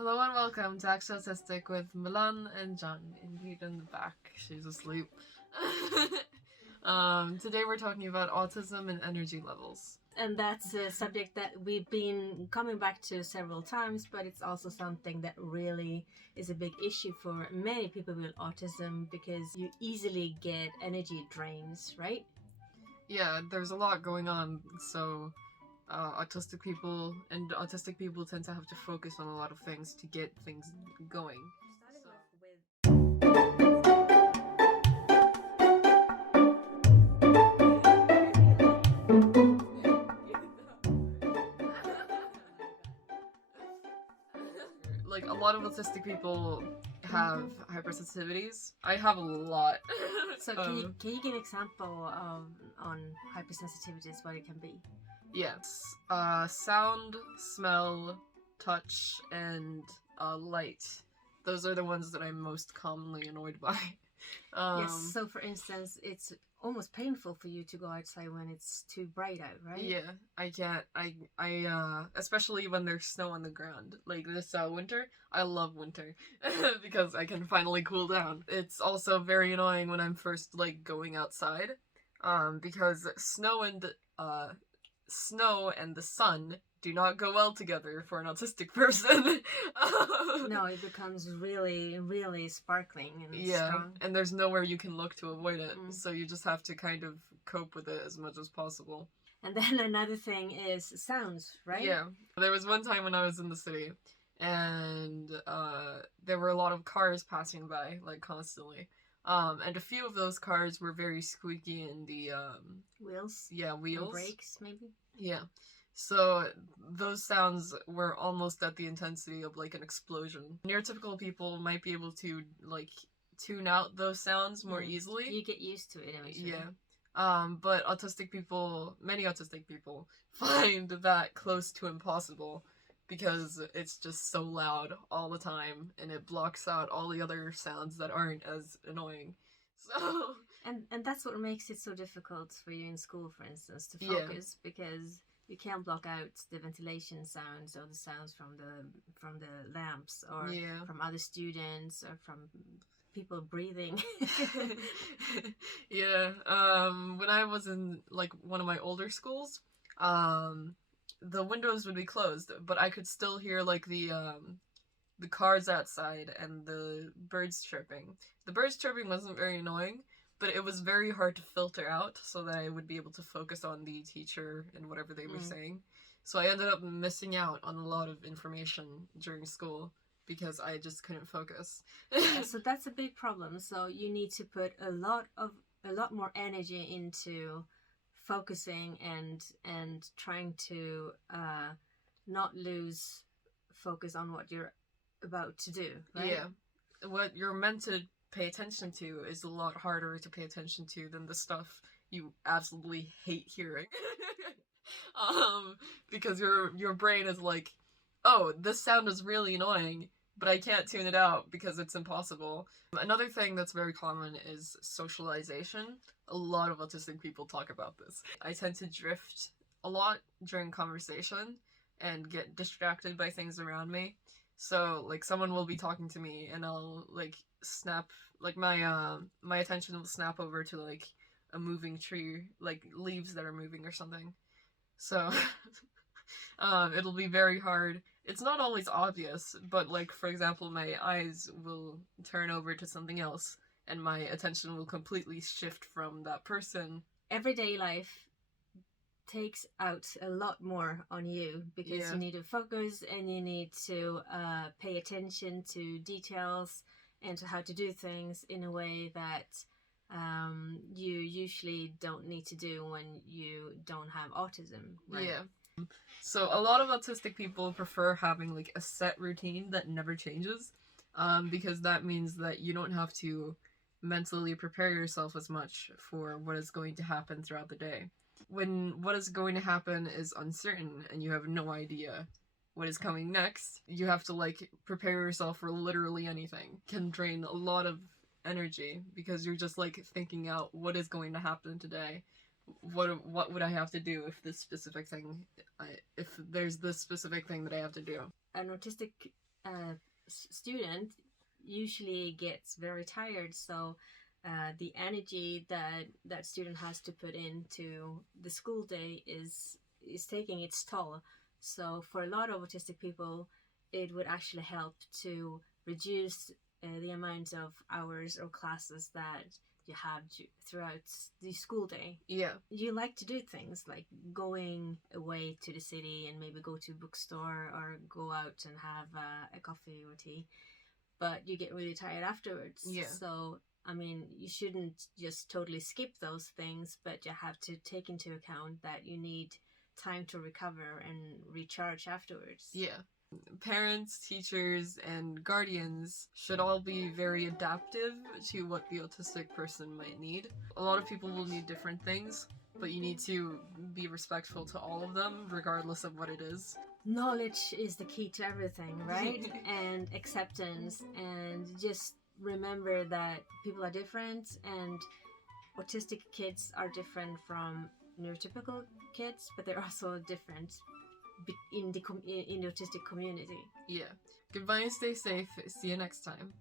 Hello and welcome to aCTUALLYAUTISTC with Milan and John. Indeed, in the back, she's asleep. Today we're talking about autism and energy levels. And that's a subject that we've been coming back to several times, but it's also something that really is a big issue for many people with autism because you easily get energy drains, right? Yeah, there's a lot going on, so autistic people tend to have to focus on a lot of things to get things going. Like, a lot of autistic people have hypersensitivities. I have a lot. So can you give an example on hypersensitivities, what it can be? Yes. Sound, smell, touch, and light. Those are the ones that I'm most commonly annoyed by. Yes, so for instance, it's almost painful for you to go outside when it's too bright out, right? Yeah, I can't. I especially when there's snow on the ground. Like this winter, I love winter because I can finally cool down. It's also very annoying when I'm first like going outside, because snow and the sun do not go well together for an autistic person. No, it becomes really, really sparkling and strong. And there's nowhere you can look to avoid it, so you just have to kind of cope with it as much as possible. And then another thing is sounds, right? Yeah. There was one time when I was in the city, and there were a lot of cars passing by, like, constantly. And a few of those cars were very squeaky in the, wheels? Yeah, wheels. Or brakes, maybe? Yeah. So those sounds were almost at the intensity of like an explosion. Neurotypical people might be able to like tune out those sounds more easily. You get used to it eventually. Yeah. But many autistic people find that close to impossible because it's just so loud all the time and it blocks out all the other sounds that aren't as annoying. So and that's what makes it so difficult for you in school, for instance, to focus, because you can't block out the ventilation sounds or the sounds from the lamps or from other students or from people breathing. Yeah. When I was in like one of my older schools, the windows would be closed, but I could still hear like the cars outside and the birds chirping. The birds chirping wasn't very annoying, but it was very hard to filter out so that I would be able to focus on the teacher and whatever they were saying. So I ended up missing out on a lot of information during school because I just couldn't focus. Yeah, so that's a big problem. So you need to put a lot more energy into focusing and trying to not lose focus on what you're about to do, right? Yeah. What you're meant to pay attention to is a lot harder to pay attention to than the stuff you absolutely hate hearing. Because your brain is like, oh, this sound is really annoying, but I can't tune it out because it's impossible. Another thing that's very common is socialization. A lot of autistic people talk about this. I tend to drift a lot during conversation and get distracted by things around me. So, like, someone will be talking to me and I'll, like, snap, like, my attention will snap over to, like, a moving tree, like, leaves that are moving or something. So, it'll be very hard. It's not always obvious, but, like, for example, my eyes will turn over to something else and my attention will completely shift from that person. Everyday life takes out a lot more on you because you need to focus and you need to pay attention to details and to how to do things in a way that you usually don't need to do when you don't have autism, right? Yeah. So a lot of autistic people prefer having like a set routine that never changes, because that means that you don't have to mentally prepare yourself as much for what is going to happen throughout the day. When what is going to happen is uncertain and you have no idea what is coming next, you have to like prepare yourself for literally anything. It can drain a lot of energy because you're just like thinking out what is going to happen today. What would I have to do if this specific thing, if there's this specific thing that I have to do. An autistic student usually gets very tired, so the energy that student has to put into the school day is taking its toll. So for a lot of autistic people, it would actually help to reduce the amount of hours or classes that you have throughout the school day. Yeah. You like to do things like going away to the city and maybe go to a bookstore or go out and have a coffee or tea, but you get really tired afterwards. Yeah. So, I mean, you shouldn't just totally skip those things, but you have to take into account that you need time to recover and recharge afterwards. Yeah. Parents, teachers, and guardians should all be very adaptive to what the autistic person might need. A lot of people will need different things, but you need to be respectful to all of them, regardless of what it is. Knowledge is the key to everything, right? And acceptance, and just remember that people are different, and autistic kids are different from neurotypical kids, but they're also different in the autistic community. Yeah. Goodbye and stay safe. See you next time.